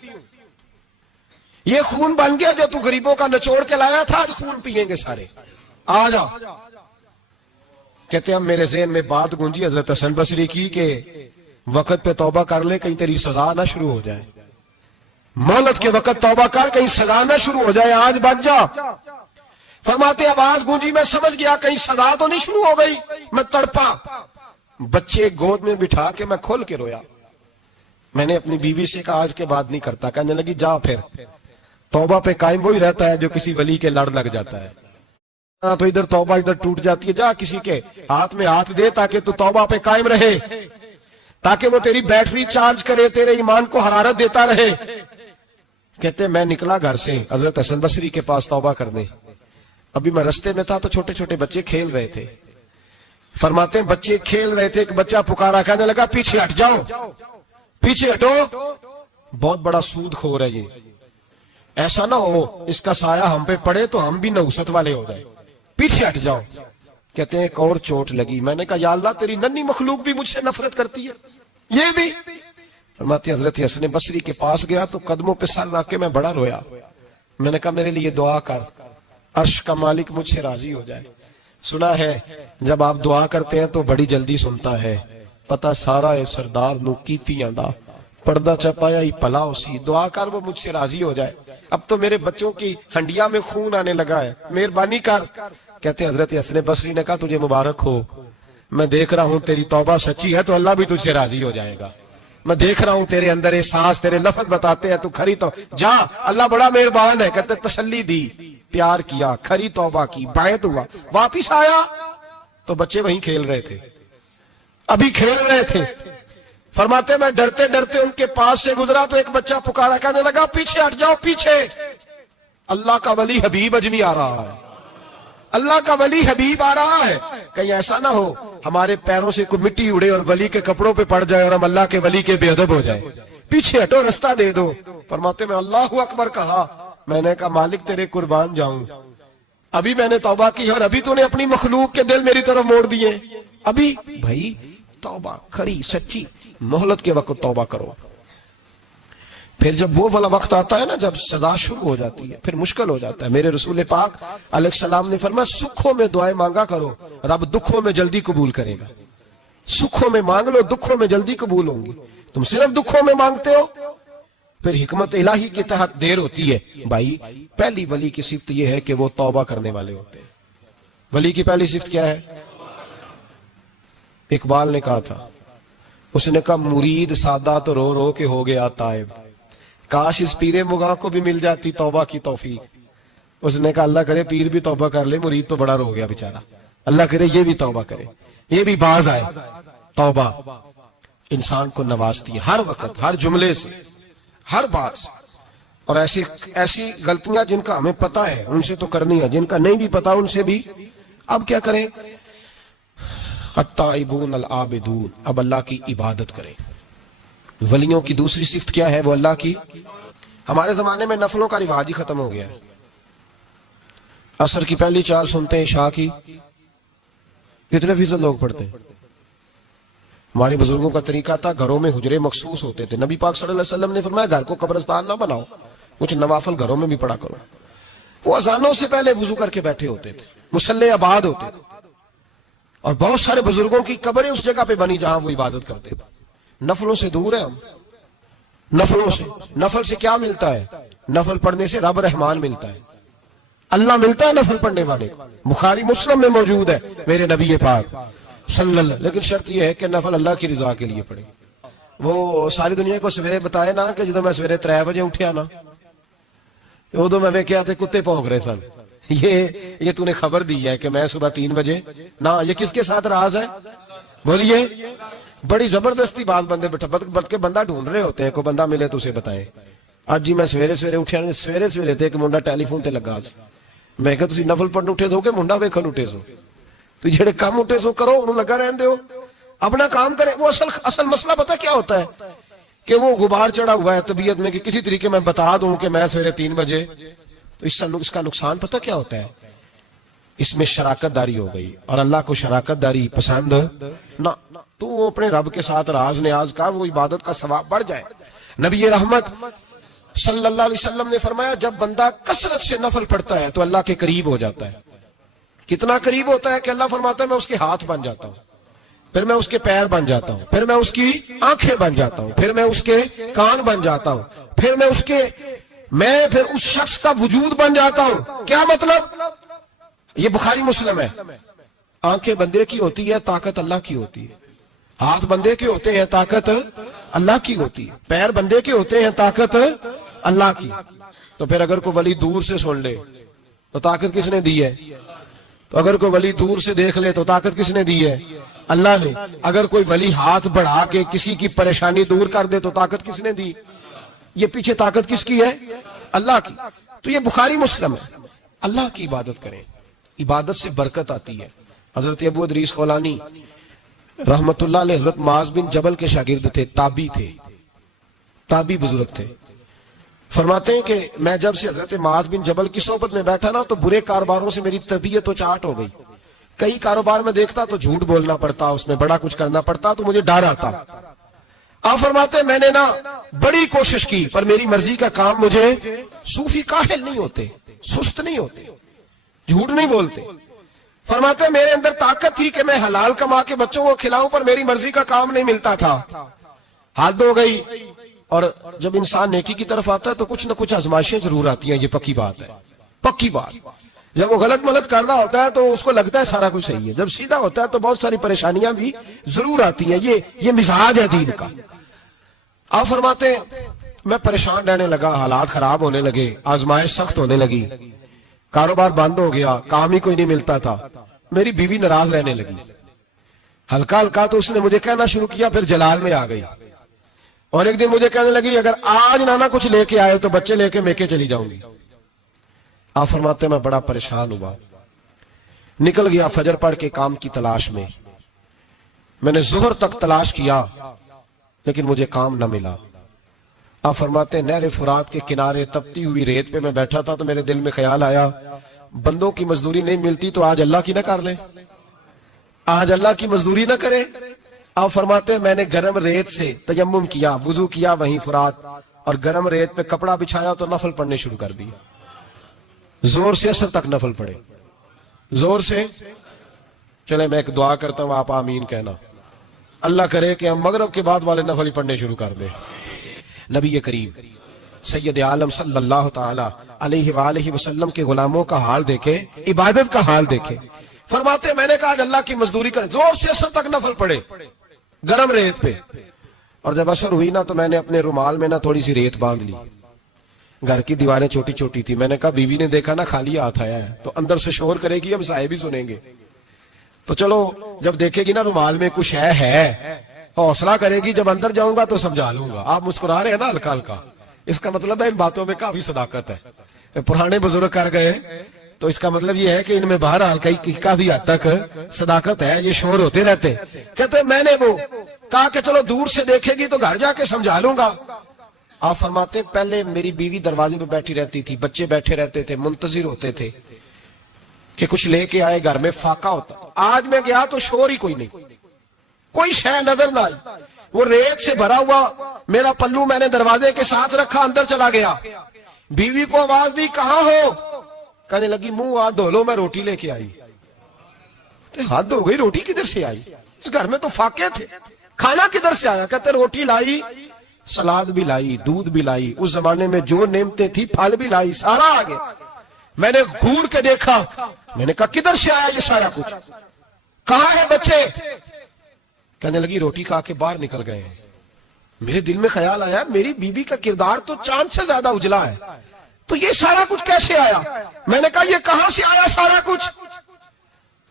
یہ خون بن گیا جو تو غریبوں کا نچوڑ کے لایا تھا, خون پیئیں گے سارے, آ جا. کہتے ہیں میرے ذہن میں بات گونجی حضرت حسن بصری کی کہ وقت پہ توبہ کر لے, کہیں تیری سزا نہ شروع ہو جائے. مہلت کے وقت توبہ کر, کہیں سزا نہ شروع ہو جائے, آج بچ جا. فرماتے آواز گونجی, میں سمجھ گیا کہیں سزا تو نہیں شروع ہو گئی. میں تڑپا, بچے گود میں بٹھا کے میں کھول کے رویا. میں نے اپنی بیوی سے کہا آج کے بعد نہیں کرتا. کہنے لگی جا پھر, توبہ پہ قائم وہی رہتا ہے جو کسی ولی کے لڑ لگ جاتا ہے. تو ادھر توبہ ادھر ٹوٹ جاتی ہے. جا کسی کے ہاتھ میں ہاتھ دے تاکہ تو توبہ پہ قائم رہے, تاکہ وہ تیری بیٹری چارج کرے, تیرے ایمان کو حرارت دیتا رہے. کہتے میں نکلا گھر سے حضرت حسن بصری کے پاس توبہ کرنے. ابھی میں رستے میں تھا تو چھوٹے چھوٹے بچے کھیل رہے تھے. فرماتے ہیں بچے کھیل رہے تھے, ایک بچہ پکارا, کہنے لگا پیچھے ہٹ جاؤ, پیچھے ہٹو, بہت بڑا سود خور ہے یہ, ایسا نہ ہو اس کا سایہ ہم پہ پڑے تو ہم بھی نحوست والے ہو گئے, پیچھے ہٹ جاؤ. کہتے ہیں ایک اور چوٹ لگی. میں نے کہا یا اللہ تیری ننھی مخلوق بھی مجھ سے نفرت کرتی ہے, یہ بھی. فرماتے حضرت حسن بصری کے پاس گیا تو قدموں پہ سر رکھ کے میں بڑا رویا. میں نے کہا میرے لیے دعا کر, عرش کا مالک مجھ سے راضی ہو جائے. سنا ہے جب آپ دعا کرتے ہیں تو بڑی جلدی سنتا ہے, پتہ سارا ہے سردار نو کیتیاں دا, پردہ چپایا ہی پلا اسی, دعا کر وہ مجھ سے راضی ہو جائے. اب تو میرے بچوں کی ہنڈیا میں خون آنے لگا ہے, مہربانی کر. کہتے ہیں حضرت حسن بصری نے کہا تجھے مبارک ہو, میں دیکھ رہا ہوں تیری توبہ سچی ہے تو اللہ بھی تجھ سے راضی ہو جائے گا. میں دیکھ رہا ہوں تیرے اندر احساس, تیرے لفظ بتاتے ہیں تو کھری تو جا, اللہ بڑا مہربان ہے. کہتے تسلی دی, پیار کیا, کھری توبہ کی, بیعت ہوا, واپس آیا تو بچے وہیں کھیل رہے تھے, ابھی کھیل رہے تھے. فرماتے میں ڈرتے ڈرتے ان کے پاس سے گزرا تو ایک بچہ پکارا, کہنے لگا پیچھے ہٹ جاؤ, پیچھے, اللہ کا ولی حبیب اجمی آ رہا ہے. اللہ کا ولی حبیب آ رہا ہے، کہیں ایسا نہ ہو ہمارے پیروں سے کوئی مٹی اڑے اور ولی کے کپڑوں پہ پڑ جائے اور ہم اللہ کے ولی کے بے ادب ہو جائے. پیچھے ہٹو، رستہ دے دو. فرماتے میں اللہ اکبر کہا، میں نے کہا مالک تیرے قربان جاؤں، ابھی میں نے توبہ کی اور ابھی تو نے اپنی مخلوق کے دل میری طرف موڑ دیے. ابھی بھائی توبہ کھری سچی مہلت کے وقت توبہ کرو. پھر جب وہ والا وقت آتا ہے نا، جب سزا شروع ہو جاتی ہے، پھر مشکل ہو جاتا ہے. میرے رسول پاک علیہ السلام نے فرمایا سکھوں میں دعائیں مانگا کرو، رب دکھوں میں جلدی قبول کرے گا. سکھوں میں مانگ لو، دکھوں میں جلدی قبول ہوں گی. تم صرف دکھوں میں مانگتے ہو، پھر حکمت الہی کے تحت دیر ہوتی ہے. بھائی پہلی ولی کی صفت یہ ہے کہ وہ توبہ کرنے والے ہوتے ہیں. ولی کی پہلی صفت کیا ہے؟ اقبال نے کہا تھا، اس نے کہا مرید سادہ تو رو رو کے ہو گیا تائب، کاش اس پیر مغاں کو بھی مل جاتی توبہ کی توفیق. اس نے کہا اللہ کرے پیر بھی توبہ کر لے، مرید تو بڑا رو گیا بیچارہ، اللہ کرے یہ بھی توبہ کرے، یہ بھی باز آئے. توبہ انسان کو نوازتی ہے ہر وقت، ہر جملے سے، ہر بات سے. اور ایسی غلطیاں جن کا ہمیں پتا ہے ان سے تو کرنی ہے، جن کا نہیں بھی پتا ان سے بھی. اب کیا کریں؟ التائبون العابدون، اب اللہ کی عبادت کریں. ولیوں کی دوسری صفت کیا ہے؟ وہ اللہ کی. ہمارے زمانے میں نفلوں کا رواج ہی ختم ہو گیا ہے. عصر کی پہلی 4 سنتے ہیں، عشاء کی کتنے فیصد لوگ پڑھتے ہیں؟ ہمارے بزرگوں کا طریقہ تھا، گھروں میں حجرے مخصوص ہوتے تھے. نبی پاک صلی اللہ علیہ وسلم نے فرمایا گھر کو قبرستان نہ بناؤ، کچھ نوافل گھروں میں بھی پڑھا کرو. وہ اذانوں سے پہلے وضو کر کے بیٹھے ہوتے تھے، مصلے آباد ہوتے تھے، اور بہت سارے بزرگوں کی قبریں اس جگہ پہ بنی جہاں وہ عبادت کرتے تھے. نفلوں سے دور ہیں ہم، نفلوں سے. نفل سے کیا ملتا ہے؟ نفل پڑھنے سے رب رحمان ملتا ہے، اللہ ملتا ہے نفل پڑھنے والے کو. بخاری مسلم میں موجود ہے میرے نبی پاک صلی اللہ. لیکن شرط یہ ہے کہ نفل اللہ کی رضا کے لیے پڑھے. وہ ساری دنیا کو سویرے بتائے نا کہ جدو میں سویرے 3 بجے اٹھیا نا، ادو میں ویکھیا تے کتے بھونک رہے سن. یہ تو نے خبر دی ہے کہ میں صبح 3 بجے نہ. یہ کس کے ساتھ راز ہے؟ بولیے. بڑی زبردستی بات بندے بلکہ بندہ ڈھونڈ رہے ہوتے ہیں، کوئی بندہ ملے تو اسے بتائیں. آج جی میں سویرے اٹھیا، سویرے تے ایک منڈا ٹیلی فون تے لگا سی. میں کہا تسی نفل پڑھن اٹھے سو کہ منڈا ویکھن اٹھے سو؟ تو جڑے کام اٹھے سو کرو، انہوں لگا رہن دیو، اپنا کام کرے. وہ اصل مسئلہ پتہ کیا ہوتا ہے کہ وہ غبار چڑھا ہوا ہے طبیعت میں کہ کسی طریقے میں بتا دوں کہ میں سویرے 3 بجے. تو اس کا نقصان پتہ کیا ہوتا ہے؟ اس میں شراکت داری ہو گئی، اور اللہ کو شراکت داری پسند نہ. تو وہ اپنے رب کے ساتھ راز نیاز کا، وہ عبادت کا ثواب بڑھ جائے. نبی رحمت صلی اللہ علیہ وسلم نے فرمایا جب بندہ کثرت سے نفل پڑھتا ہے تو اللہ کے قریب ہو جاتا ہے. کتنا قریب ہوتا ہے کہ اللہ فرماتا ہے میں اس کے ہاتھ بن جاتا ہوں، پھر میں اس کے پیر بن جاتا ہوں، پھر میں اس کی آنکھیں بن جاتا ہوں، پھر میں اس کے کان بن جاتا ہوں، پھر پھر اس شخص کا وجود بن جاتا ہوں. کیا مطلب؟ یہ بخاری مسلم ہے. آنکھیں بندے کی ہوتی ہے، طاقت اللہ کی ہوتی ہے. ہاتھ بندے کے ہوتے ہیں، طاقت اللہ کی ہوتی ہے. پیر بندے کے ہوتے ہیں، طاقت اللہ کی. تو پھر اگر کوئی ولی دور سے سن لے تو طاقت کس نے دی ہے؟ تو اگر کوئی ولی دور سے دیکھ لے تو طاقت کس نے دی ہے؟ اللہ نے. اگر کوئی ولی ہاتھ بڑھا کے کسی کی پریشانی دور کر دے تو طاقت کس نے دی؟ یہ پیچھے طاقت کس کی ہے؟ اللہ کی. تو یہ بخاری مسلم ہے. اللہ کی عبادت کریں، عبادت سے برکت آتی ہے. حضرت ابو ادریس خولانی رحمت اللہ علیہ حضرت معاذ بن جبل کے شاگرد تھے، تابی بزرگ تھے. فرماتے ہیں کہ میں جب سے حضرت معاذ بن جبل کی صحبت میں بیٹھا نا تو برے کاروباروں سے میری طبیعت تو چاٹ ہو گئی. کئی کاروبار میں دیکھتا تو جھوٹ بولنا پڑتا، اس میں بڑا کچھ کرنا پڑتا، تو مجھے ڈر آتا. آپ فرماتے ہیں میں نے نا بڑی کوشش کی پر میری مرضی کا کام مجھے. صوفی کاہل نہیں ہوتے، سست نہیں ہوتے، جھوٹ نہیں بولتے. فرماتے ہیں میرے اندر طاقت تھی کہ میں حلال کما کے بچوں کو کھلاؤں، پر میری مرضی کا کام نہیں ملتا تھا. حد ہو گئی. اور جب انسان نیکی کی طرف آتا ہے تو کچھ نہ کچھ آزمائشیں ضرور آتی ہیں. یہ پکی بات ہے، پکی بات. جب وہ غلط ملت کر رہا ہوتا ہے تو اس کو لگتا ہے سارا کچھ صحیح ہے، جب سیدھا ہوتا ہے تو بہت ساری پریشانیاں بھی ضرور آتی ہیں. یہ مزاج ہے دین کا. آپ فرماتے ہیں میں پریشان رہنے لگا، حالات خراب ہونے لگے، آزمائش سخت ہونے لگی، کاروبار بند ہو گیا، کام ہی کوئی نہیں ملتا تھا. میری بیوی ناراض رہنے لگی. ہلکا ہلکا تو اس نے مجھے کہنا شروع کیا، پھر جلال میں آ گئی. اور ایک دن مجھے کہنے لگی اگر آج نانا کچھ لے کے آئے تو بچے لے کے میکے چلی جاؤں گی. آپ فرماتے ہیں میں بڑا پریشان ہوا. نکل گیا فجر پڑھ کے کام کی تلاش میں. میں نے ظہر تک تلاش کیا لیکن مجھے کام نہ ملا. آپ فرماتے ہیں نہر فرات کے کنارے تپتی ہوئی ریت پہ میں بیٹھا تھا تو میرے دل میں خیال آیا بندوں کی مزدوری نہیں ملتی تو آج اللہ کی نہ کر لیں, آج اللہ کی مزدوری نہ کرے. آپ فرماتے ہیں میں نے گرم ریت سے تیمم کیا, وضو کیا وہیں فرات, اور گرم ریت پہ کپڑا بچھایا تو نفل پڑھنے شروع کر دیا. زور سے اثر تک نفل پڑھے, زور سے. چلے میں ایک دعا کرتا ہوں, آپ آمین کہنا. اللہ کرے کہ ہم مغرب کے بعد والے نفل ہی پڑھنے شروع کر دیں. نبی کریم سید عالم صلی اللہ تعالی علیہ وآلہ وسلم کے غلاموں کا حال دیکھے, عبادت کا حال دیکھے. فرماتے ہیں میں نے کہا آج اللہ کی مزدوری کریں, زور سے اثر تک نفل پڑھے گرم ریت پہ. اور جب اثر ہوئی نا تو میں نے اپنے رومال میں نا تھوڑی سی ریت باندھ لی. گھر کی دیواریں چھوٹی چھوٹی تھی. میں نے کہا بیوی نے دیکھا نا خالی ہاتھ آیا ہے تو اندر سے شور کرے گی, ہم سائے بھی سنیں گے. تو چلو جب دیکھے گی نا رومال میں کچھ ہے حوصلہ کرے گی, جب اندر جاؤں گا تو سمجھا لوں گا. آپ مسکرا رہے ہیں نا ہلکا ہلکا, اس کا مطلب ہے ان باتوں میں کافی صداقت ہے. پرانے بزرگ کر گئے تو اس کا مطلب یہ ہے کہ ان میں بہرحال کافی حد تک صداقت ہے. یہ شور ہوتے رہتے. کہتے میں نے وہ کہا کہ چلو دور سے دیکھے گی تو گھر جا کے سمجھا لوں گا. آپ فرماتے ہیں پہلے میری بیوی دروازے پہ بیٹھی رہتی تھی, بچے بیٹھے رہتے تھے, منتظر ہوتے تھے کہ کچھ لے کے آئے, گھر میں فاقہ ہوتا. آج میں گیا تو شور ہی کوئی نہیں, کوئی شے نظر نہ آئی. وہ ریت سے بھرا ہوا میرا پلو میں نے دروازے کے ساتھ رکھا, اندر چلا گیا. بیوی کو آواز دی کہاں ہو, کہنے لگی منہ ہاتھ دھو لو میں روٹی لے کے آئی. ہاتھ دھو گئی, روٹی کدھر سے آئی؟ اس گھر میں تو فاقے تھے, کھانا کدھر سے آیا؟ کہتے روٹی لائی, سلاد بھی لائی, دودھ بھی لائی, اس زمانے میں جو نعمتیں تھی پھل بھی لائی, سارا آ گیا. میں نے گھور کے دیکھا, میں نے کہا کدھر سے آیا یہ سارا کچھ, کہاں ہے بچے؟ کہنے لگی روٹی کھا کے باہر نکل گئے ہیں. میرے دل میں خیال آیا میری بیوی کا کردار تو چاند سے زیادہ اجلا ہے, تو یہ سارا کچھ کیسے آیا؟ میں نے کہا یہ کہاں سے آیا سارا کچھ؟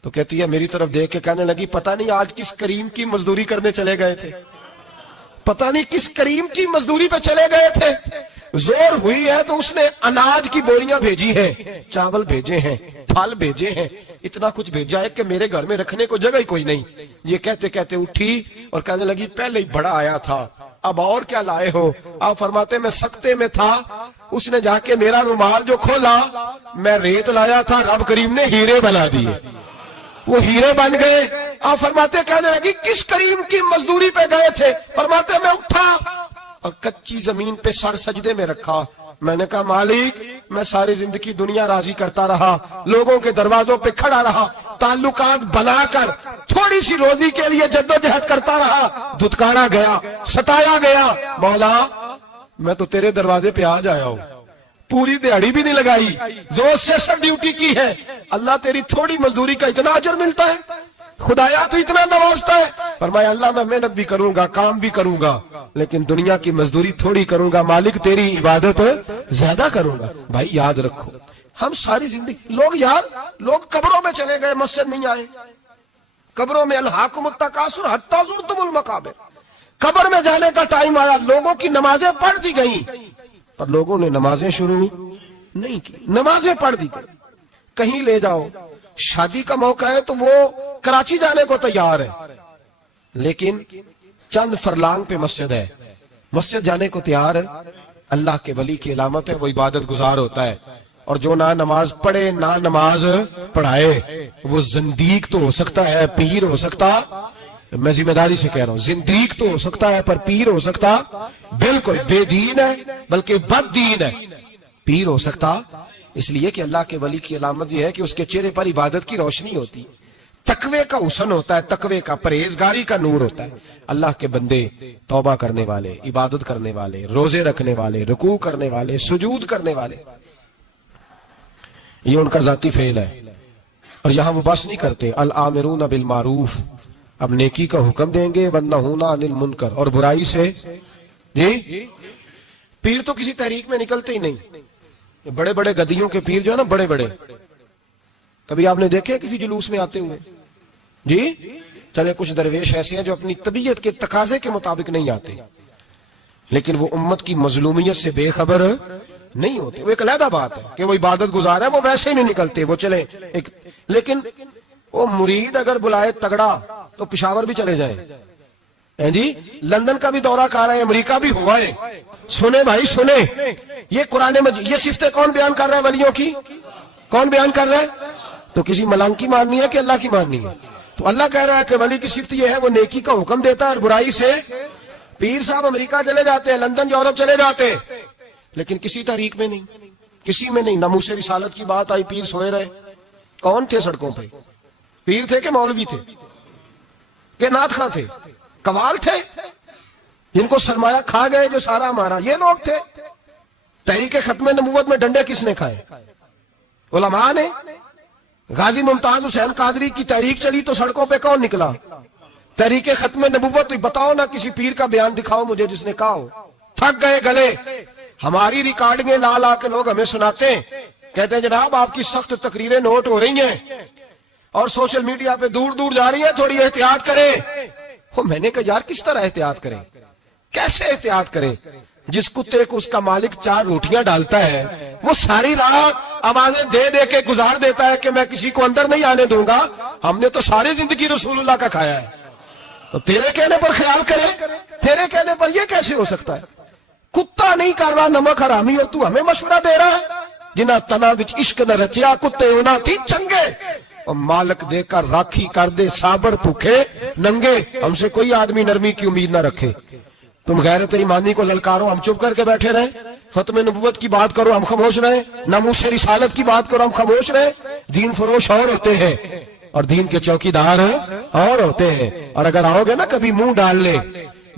تو کہتی ہے میری طرف دیکھ کے کہنے لگی پتہ نہیں آج کس کریم کی مزدوری کرنے چلے گئے تھے, پتہ نہیں کس کریم کی مزدوری پہ چلے گئے تھے. زور ہوئی ہے تو اس نے اناج کی بوریاں بھیجی ہیں, چاول بھیجے ہیں, پھل بھیجے ہیں, اتنا کچھ بھیجا ہے کہ میرے گھر میں رکھنے کو جگہ ہی کوئی نہیں. یہ کہتے کہتے اٹھی اور کہنے لگی پہلے ہی بڑا آیا تھا, اب اور کیا لائے ہو؟ آپ فرماتے میں سکتے میں تھا, اس نے جا کے میرا رومال جو کھولا, میں ریت لایا تھا, رب کریم نے ہیرے بنا دیے, وہ ہیرے بن گئے. آپ فرماتے کہنے لگی کس کریم کی مزدوری پہ گئے تھے؟ فرماتے میں اٹھا اور کچی زمین پہ سر سجدے میں رکھا. میں نے کہا مالک میں ساری زندگی دنیا راضی کرتا رہا, لوگوں کے دروازوں پہ کھڑا رہا, تعلقات بنا کر تھوڑی سی روزی کے لیے جدوجہد کرتا رہا, دھتکارا گیا, ستایا گیا. مولا میں تو تیرے دروازے پہ آج آیا ہوں, پوری دیہڑی بھی نہیں لگائی, زور سے سب ڈیوٹی کی ہے. اللہ تیری تھوڑی مزدوری کا اتنا اجر ملتا ہے, خدایا تو اتنا نوازتا ہے. فرمایا اللہ میں محنت بھی کروں گا, کام بھی کروں گا, لیکن دنیا کی مزدوری تھوڑی کروں گا, مالک تیری عبادت زیادہ کروں گا. بھائی یاد رکھو ہم ساری زندگی لوگ قبروں میں چلے گئے, مسجد نہیں آئے. قبروں میں الحاکم التکاثر حتی زرتم المقابر, قبر میں جانے کا ٹائم آیا, لوگوں کی نمازیں پڑھ دی گئیں پر لوگوں نے نمازیں شروع نہیں کی. نمازیں پڑھ دی گئی. کہیں لے جاؤ, شادی کا موقع ہے تو وہ کراچی جانے کو تیار ہے, لیکن چند فرلانگ پہ مسجد ہے, مسجد جانے کو تیار ہے. اللہ کے ولی کی علامت ہے, وہ عبادت گزار ہوتا ہے. اور جو نہ نماز پڑھے نہ نماز پڑھائے وہ زندیق تو ہو سکتا ہے, پیر ہو سکتا, میں ذمہ داری سے کہہ رہا ہوں, زندیق تو ہو سکتا ہے پر پیر ہو سکتا بالکل بے دین ہے, بلکہ بد دین ہے. پیر ہو سکتا اس لیے کہ اللہ کے ولی کی علامت یہ ہے کہ اس کے چہرے پر عبادت کی روشنی ہوتی, تقوی کا حسن ہوتا ہے, تقوی کا, پرہیزگاری کا نور ہوتا ہے. اللہ کے بندے توبہ کرنے والے, عبادت کرنے والے, روزے رکھنے والے, رکوع کرنے والے, سجود کرنے والے, یہ ان کا ذاتی فعل ہے. اور یہاں وہ بس نہیں کرتے, الامرون بالمعروف, اب نیکی کا حکم دیں گے, والنہون عن المنکر, اور برائی سے. جی پیر تو کسی تحریک میں نکلتے ہی نہیں. بڑے بڑے گدیوں کے پیر جو ہے نا, بڑے بڑے, کبھی آپ نے دیکھے کسی جلوس میں آتے ہوئے؟ جی چلے کچھ درویش ایسے ہیں جو اپنی طبیعت کے تقاضے کے مطابق نہیں آتے, لیکن وہ امت کی مظلومیت سے بے خبر نہیں ہوتے. وہ ایک علیحدہ بات ہے کہ وہ عبادت گزار ہے, وہ ویسے ہی نہیں نکلتے, وہ چلے ایک. لیکن وہ مرید اگر بلائے تگڑا تو پشاور بھی چلے جائیں جی، لندن کا بھی دورہ کر رہے ہیں، امریکہ بھی ہوا ہے. سنیں بھائی سنیں، یہ قرآن مجید، یہ صفتیں کون بیان کر رہا ہے ولیوں کی؟ کون بیان کر رہا ہے؟ تو کسی ملنگ کی ماننی ہے کہ اللہ کی ماننی ہے؟ تو اللہ کہہ رہا ہے کہ ولی کی صفت یہ ہے وہ نیکی کا حکم دیتا ہے اور برائی سے. پیر صاحب امریکہ چلے جاتے ہیں، لندن یورپ چلے جاتے ہیں، لیکن کسی تحریک میں نہیں، کسی میں نہیں. ناموس رسالت کی بات آئی، پیر سوئے رہے. کون تھے سڑکوں پہ؟ پیر تھے کہ مولوی تھے کہ نعت خواں تھے؟ قوال تھے جن کو سرمایہ کھا گئے جو سارا ہمارا، یہ لوگ تھے. تحریک ختم نبوت میں ڈنڈے کس نے کھائے؟ علماء نے. غازی ممتاز حسین قادری کی تحریک چلی تو سڑکوں پہ کون نکلا؟ تحریک ختم نبوت. بتاؤ نا کسی پیر کا بیان دکھاؤ مجھے جس نے کہا ہو. تھک گئے گلے. ہماری ریکارڈنگیں لا لا کے لوگ ہمیں سناتے ہیں، کہتے ہیں جناب آپ کی سخت تقریریں نوٹ ہو رہی ہیں اور سوشل میڈیا پہ دور دور جا رہی ہیں، تھوڑی احتیاط کریں. میں نے کہا یار کس طرح احتیاط کریں؟ کیسے احتیاط کریں؟ جس کتے کو اس کا مالک 4 روٹیاں ڈالتا ہے وہ ساری رات آوازیں دے دے کے گزار دیتا ہے کہ میں کسی کو اندر نہیں آنے دوں گا. ہم نے تو ساری زندگی رسول اللہ کا کھایا ہے. تو تیرے کہنے پر خیال کرے، تیرے کہنے پر یہ کیسے ہو سکتا ہے؟ کتا نہیں کر رہا نمک حرامی اور تو ہمیں مشورہ دے رہا ہے. جنہ تنا وچ عشق نہ رچیا کتے ہونا تھی چنگے، اور مالک دے کر راکھی کر دے صابر بھوکے ننگے. ہم سے کوئی آدمی نرمی کی امید نہ رکھے. تم غیرت ایمانی کو للکارو، ہم چپ کر کے بیٹھے رہیں. ختم نبوت کی بات کرو ہم خاموش رہیں. ناموس رسالت کی بات کرو ہم خاموش رہیں. دین فروش اور ہوتے ہیں اور دین کے چوکی دار اور ہوتے ہیں. اور اگر آؤ گے نا کبھی منہ ڈال لے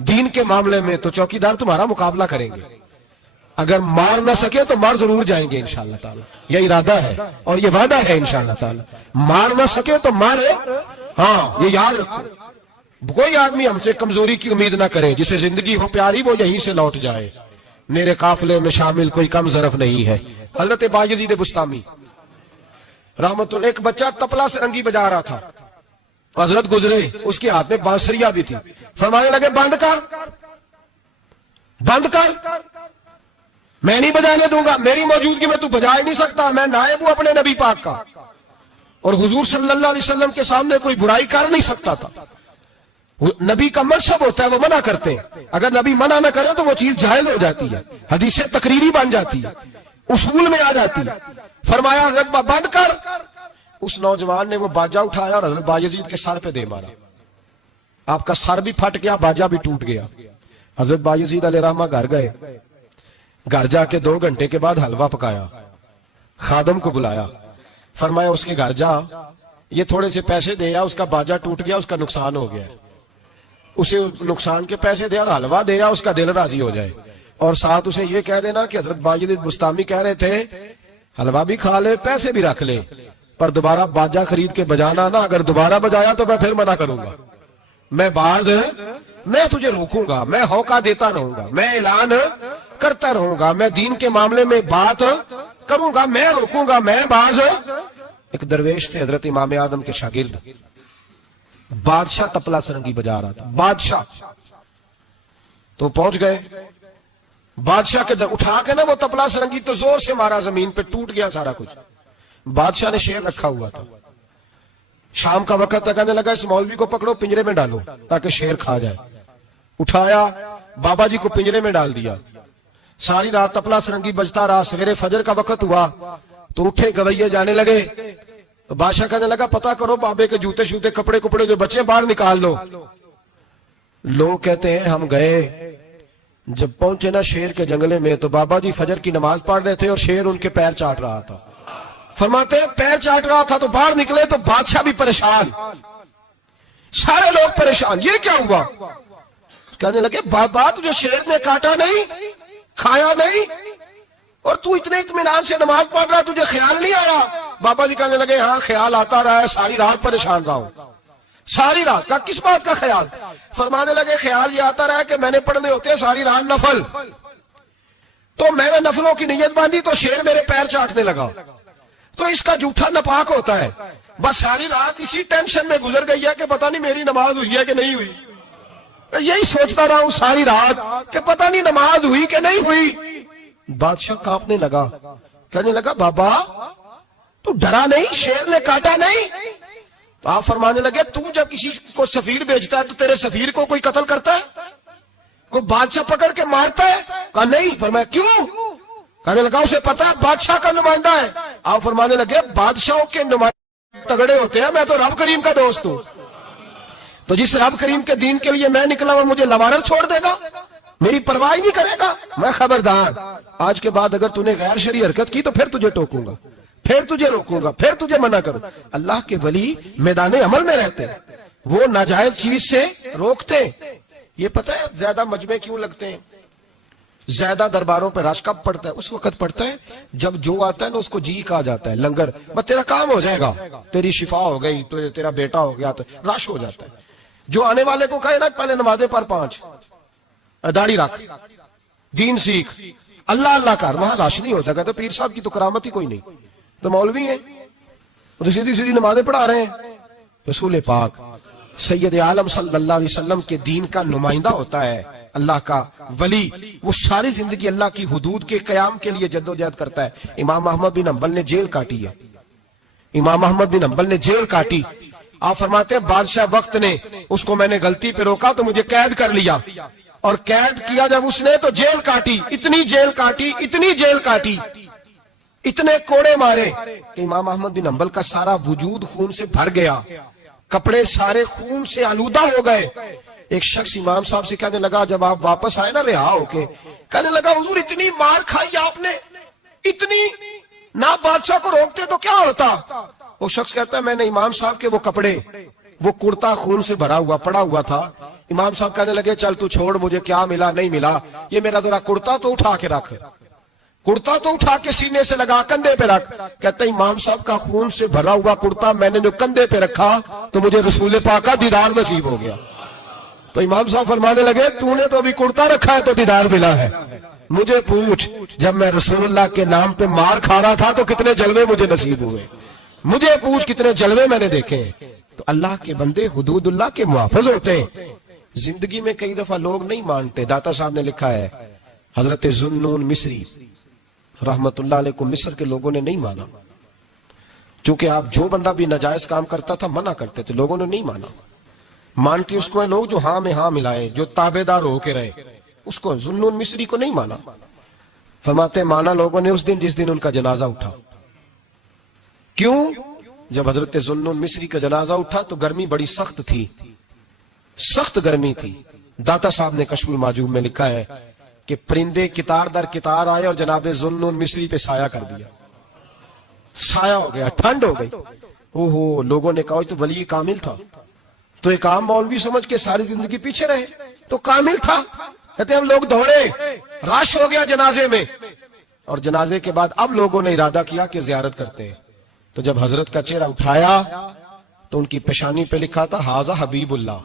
دین کے معاملے میں تو چوکی دار تمہارا مقابلہ کریں گے. اگر مار نہ سکے تو مار ضرور جائیں گے انشاءاللہ تعالی. یہ ارادہ ہے اور یہ وعدہ ہے انشاءاللہ تعالی. مار نہ سکے تو مارے. ہاں یہ یاد رکھو. کوئی آدمی ہم سے کمزوری کی امید نہ کرے. جسے زندگی ہو پیاری وہ یہیں سے لوٹ جائے. میرے قافلے میں شامل کوئی کم ظرف نہیں ہے. حضرت بایزید بستامی رحمت اللہ، ایک بچہ تپلا سرنگی بجا رہا تھا، حضرت گزرے، اس کے ہاتھ میں بانسریہ بھی تھی. فرمانے لگے بند کر، بند کر، میں نہیں بجانے دوں گا. میری موجودگی میں تو بجا ہی نہیں سکتا. میں نائب ہوں اپنے نبی پاک کا اور حضور صلی اللہ علیہ وسلم کے سامنے کوئی برائی کر نہیں سکتا تھا. نبی کا منصب ہوتا ہے وہ منع کرتے ہیں. اگر نبی منع نہ کرے تو وہ چیز جائز ہو جاتی ہے، حدیث تقریری بن جاتی ہے، اصول میں آ جاتی ہے. فرمایا حضرت بند کر. اس نوجوان نے وہ باجا اٹھایا اور حضرت بایزید کے سر پہ دے مارا. آپ کا سر بھی پھٹ گیا، باجا بھی ٹوٹ گیا. حضرت بایزید علیہ الرحمہ گھر گئے. گھر جا کے 2 گھنٹے کے بعد حلوہ پکایا، خادم کو بلایا. فرمایا اس کے گھر جا، یہ تھوڑے سے پیسے دے، اس کا باجا ٹوٹ گیا، اس کا نقصان ہو گیا. اسے نقصان کے پیسے دے اور حلوہ دے، اس کا دل راضی ہو جائے. اور ساتھ اسے یہ کہہ دینا کہ حضرت بایزید بستامی کہہ رہے تھے حلوہ بھی کھا لے پیسے بھی رکھ لے، پر دوبارہ باجا خرید کے بجانا نا. اگر دوبارہ بجایا تو میں پھر منع کروں گا. میں باز میں تجھے روکوں گا، میں ہوکا دیتا رہوں گا، میں اعلان کرتا رہوں گا، میں دین کے معاملے میں بات کروں گا، میں روکوں گا، میں باز. ایک درویش تھے حضرت امام اعظم کے شاگرد، بادشاہ تپلا سرنگی بجا رہا تھا. بادشاہ تو پہنچ گئے. بادشاہ کے اٹھا کے نا وہ تپلا سرنگی تو زور سے مارا، زمین پہ ٹوٹ گیا سارا کچھ. بادشاہ نے شیر رکھا ہوا تھا. شام کا وقت تھا، کہنے لگا اس مولوی کو پکڑو پنجرے میں ڈالو تاکہ شیر کھا جائے. اٹھایا، بابا جی کو پنجرے میں ڈال دیا. ساری رات تپلا سرنگی بجتا رہا. سویرے فجر کا وقت ہوا تو اٹھے گویے جانے لگے. تو بادشاہ کہنے لگا پتا کرو بابے کے جوتے شوتے کپڑے کپڑے جو بچے باہر نکال لو. لوگ کہتے ہیں ہم گئے، جب پہنچے نا شیر کے جنگلے میں تو بابا جی فجر کی نماز پڑھ رہے تھے اور شیر ان کے پیر چاٹ رہا تھا. فرماتے ہیں پیر چاٹ رہا تھا تو باہر نکلے تو بادشاہ بھی پریشان، سارے لوگ پریشان. یہ کیا ہوا؟ کہنے لگے بابا تجھے شیر نے کاٹا نہیں، کھایا نہیں، اور تو اتنے اطمینان سے نماز پڑھ رہا، تجھے خیال نہیں آیا؟ بابا جی کہنے لگے ہاں خیال آتا رہا ہے، ساری رات پریشان رہا ہوں. ساری رات کا کس بات کا خیال؟ فرمانے لگے خیال یہ آتا رہا کہ میں نے پڑھنے ہوتے ہیں ساری رات نفل، تو میں نے نفلوں کی نیت باندھی تو شیر میرے پیر چاٹنے لگا، تو اس کا جھوٹا ناپاک ہوتا ہے. بس ساری رات اسی ٹینشن میں گزر گئی ہے کہ پتہ نہیں میری نماز ہوئی ہے کہ نہیں ہوئی. یہی سوچتا رہا ہوں ساری رات کہ پتہ نہیں نماز ہوئی کہ نہیں ہوئی. بادشاہ کانپنے لگا، کہنے لگا بابا تو ڈرا نہیں، شیر نے کاٹا نہیں؟ تو آپ فرمانے لگے تو جب کسی کو سفیر بھیجتا ہے تو تیرے سفیر کو کوئی قتل کرتا ہے؟ کوئی بادشاہ پکڑ کے مارتا ہے؟ کہا نہیں۔ فرمایا کیوں؟ کہنے لگا اسے پتا ہے بادشاہ کا نمائندہ ہے۔ آپ فرمانے لگے بادشاہوں کے نمائندے تگڑے ہوتے ہیں، میں تو رب کریم کا دوست ہوں۔ تو جس رب کریم کے دین کے لیے میں نکلا وہ مجھے لوارس چھوڑ دے گا، میری پرواہ نہیں کرے گا؟ میں خبردار، آج کے بعد اگر تو نے غیر شرعی حرکت کی تو پھر تجھے ٹوکوں گا، پھر تجھے روکوں گا، پھر تجھے منع کروں۔ اللہ کے ولی میدان عمل میں رہتے، وہ ناجائز چیز سے روکتے۔ یہ پتہ ہے زیادہ مجمع کیوں لگتے ہیں، زیادہ درباروں پہ رش کب پڑتا ہے؟ اس وقت پڑتا ہے جب جو آتا ہے نا اس کو جی کہا جاتا ہے، لنگر، بس تیرا کام ہو جائے گا، تیری شفا ہو گئی، تو تیرا بیٹا ہو گیا، تو رش ہو جاتا ہے۔ جو آنے والے کو کہے نا پہلے نمازیں پڑھ 5، داڑھی رکھ، دین سیکھ، اللہ اللہ کر، وہاں رش نہیں ہوتا۔ کہتے پیر صاحب کی تو کرامت ہی کوئی نہیں، تو مولوی ہیں، تو سیدھی سیدھی نمازیں پڑھا رہے ہیں۔ رسول پاک سید عالم صلی اللہ علیہ وسلم کے دین کا نمائندہ ہوتا ہے اللہ کا ولی، وہ ساری زندگی اللہ کی حدود کے قیام کے لیے جدوجہد کرتا ہے۔ امام احمد بن حنبل نے جیل کاٹی ہے، امام احمد بن حنبل نے جیل کاٹی۔ آپ فرماتے ہیں بادشاہ وقت نے اس کو میں نے غلطی پہ روکا تو مجھے قید کر لیا، اور قید کیا جب اس نے تو جیل کاٹی، اتنی جیل کاٹی، اتنی جیل کاٹی، اتنے کوڑے مارے کہ امام احمد بن حنبل کا سارا وجود خون سے بھر گیا، کپڑے سارے خون سے آلودہ ہو گئے۔ ایک شخص امام صاحب سے کہنے لگا جب آپ واپس آئے نا رہا ہو کے، کہنے لگا حضور اتنی مار کھائی آپ نے، اتنی، نہ بادشاہ کو روکتے تو کیا ہوتا؟ وہ شخص کہتا ہے میں نے امام صاحب کے وہ کپڑے، وہ کرتا خون سے بھرا ہوا پڑا ہوا تھا۔ امام صاحب کہنے لگے چل تو چھوڑ، مجھے کیا ملا نہیں ملا، یہ میرا ذرا کرتا تو اٹھا کے رکھ، کرتا تو اٹھا کے سینے سے لگا، کندھے پہ رکھ۔ کہتا ہے امام صاحب کا خون سے بھرا ہوا کرتا میں نے جو کندھے پہ رکھا تو مجھے رسول پاک کا دیدار نصیب ہو گیا۔ تو امام صاحب فرمانے لگے تو نے تو ابھی کرتا رکھا ہے تو دیدار ملا ہے، مجھے پوچھ جب میں رسول اللہ کے نام پہ مار کھا رہا تھا تو کتنے جلوے مجھے نصیب ہوئے، مجھے پوچھ کتنے جلوے میں نے دیکھے۔ تو اللہ کے بندے حدود اللہ کے محافظ ہوتے ہیں۔ زندگی میں کئی دفعہ لوگ نہیں مانتے۔ داتا صاحب نے لکھا ہے حضرت ذوالنون مصری رحمت اللہ علیہ کو مصر کے لوگوں نے نہیں مانا، چونکہ آپ جو بندہ بھی ناجائز کام کرتا تھا منع کرتے تھے، لوگوں نے نہیں مانا۔ مانتے اس کو ہیں لوگ جو ہاں میں ہاں ملائے، جو تابع دار ہو کے رہے، اس کو ذوالنون مصری کو نہیں مانا۔ فرماتے ہیں مانا لوگوں نے اس دن جس دن ان کا جنازہ اٹھا۔ کیوں؟ جب حضرت ذوالنون مصری کا جنازہ اٹھا تو گرمی بڑی سخت تھی، سخت گرمی تھی۔ داتا صاحب نے کشف المعجوب میں لکھا ہے کہ پرندے کتار در کتار آئے اور جناب ذوالنون مصری پہ سایہ کر دیا، سایہ ہو گیا، ٹھنڈ ہو گئی۔ اوہو، لوگوں نے کہا تو ولی کامل تھا، تو ایک عام مولوی سمجھ کے ساری زندگی پیچھے رہے، تو کامل تھا۔ کہتے ہیں ہم لوگ دوڑے، رش ہو گیا جنازے میں، اور جنازے کے بعد اب لوگوں نے ارادہ کیا کہ زیارت کرتے ہیں۔ تو جب حضرت کا چہرہ اٹھایا تو ان کی پیشانی پہ لکھا تھا ھذا حبیب اللہ،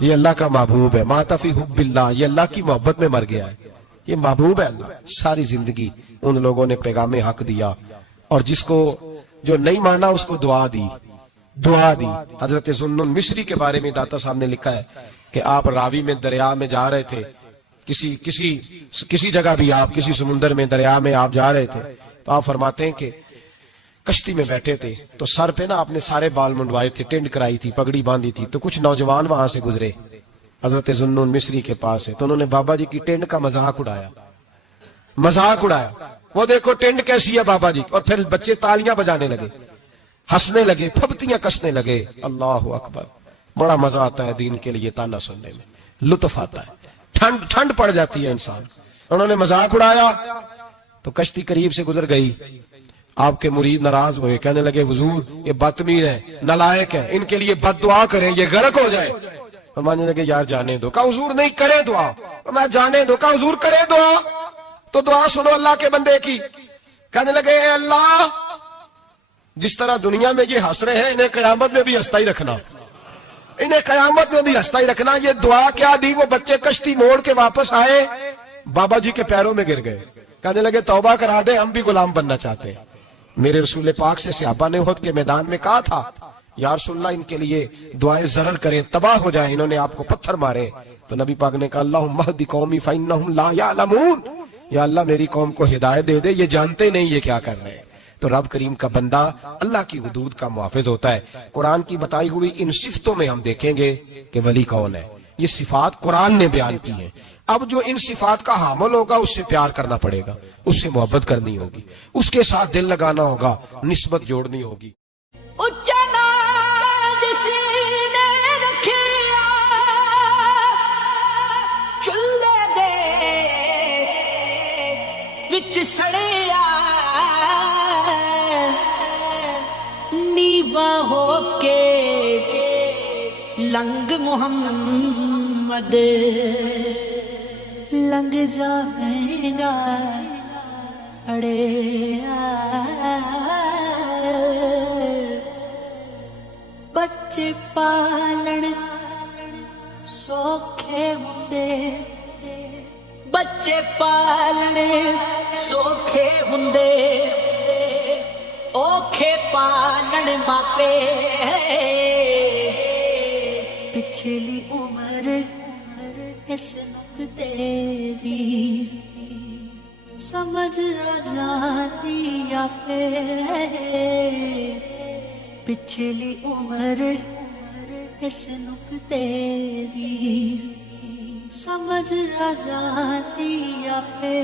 یہ اللہ کا محبوب ہے، مات فی حب اللہ، یہ اللہ کی محبت میں مر گیا ہے، یہ محبوب ہے اللہ۔ ساری زندگی ان لوگوں نے پیغام حق دیا، اور جس کو جو نہیں مانا اس کو دعا دی، دعا دی۔ حضرت ذوالنون مصری کے بارے میں داتا صاحب نے لکھا ہے کہ آپ راوی میں دریا میں جا رہے تھے، کسی جگہ بھی آپ کسی سمندر میں دریا میں آپ جا رہے تھے، تو آپ فرماتے ہیں کہ کشتی میں بیٹھے تھے تو سر پہ نا آپ نے سارے بال منڈوائے تھے، ٹینڈ کرائی تھی، پگڑی باندھی تھی، تو کچھ نوجوان وہاں سے گزرے حضرت ذوالنون مصری کے پاس ہے، تو انہوں نے بابا جی کی ٹینڈ کا مذاق اڑایا، مذاق اڑایا، وہ دیکھو ٹینڈ کیسی ہے بابا جی، اور پھر بچے تالیاں بجانے لگے، ہنسنے لگے، پھبتیاں کسنے لگے۔ اللہ اکبر، بڑا مزہ آتا ہے دین کے لیے تانا سننے میں، لطف آتا ہے، ٹھنڈ پڑ جاتی ہے انسان۔ انہوں نے مذاق اڑایا تو کشتی قریب سے گزر گئی، آپ کے مرید ناراض ہوئے، کہنے لگے حضور یہ بدتمیز ہے، نالائق ہے، ان کے لیے بد دعا کریں یہ غرق ہو جائے۔ فرمانے لگے یار جانے دو۔ کہا حضور نہیں، کرے دعا۔ میں جانے دو۔ کہا حضور کرے دعا، تو دعا سنو اللہ کے بندے کی۔ کہنے لگے اے اللہ، جس طرح دنیا میں یہ ہنس رہے ہیں انہیں قیامت میں بھی ہنستا ہی رکھنا، انہیں قیامت میں بھی ہنستا ہی رکھنا۔ یہ دعا کیا دی؟ وہ بچے کشتی موڑ کے واپس آئے، بابا جی کے پیروں میں گر گئے، کہنے لگے توبہ کرا دے، ہم بھی غلام بننا چاہتے ہیں۔ میرے رسول پاک سے صحابہ نے احد کے میدان میں کہا تھا یا رسول اللہ ان کے لیے دعائیں ضرر کریں، تباہ ہو جائیں، انہوں نے آپ کو پتھر مارے، تو نبی پاک نے کہا اللہم اہد قومی فإنہم لا یعلمون، یا اللہ میری قوم کو ہدایت دے دے، یہ جانتے نہیں یہ کیا کر رہے ہیں۔ تو رب کریم کا بندہ اللہ کی حدود کا محافظ ہوتا ہے۔ قرآن کی بتائی ہوئی ان صفتوں میں ہم دیکھیں گے کہ ولی کون ہے۔ یہ صفات قرآن نے بیان کی ہیں۔ اب جو ان صفات کا حامل ہوگا اس سے پیار کرنا پڑے گا، اس سے محبت کرنی ہوگی، اس کے ساتھ دل لگانا ہوگا، نسبت جوڑنی ہوگی۔ سڑیا نیوا ہو کے لنگ محمد لنگ جائے گا اڑے بچے پالن سوکھے ہوندے بچے پالنے سوکھے ہوندے اوکھے پالن ماپے پچھلی عمر اس نقطے دی سمجھ آ جاتی آپے پچھلی عمر اس نقطے دی سمجھ آ جاتی آپے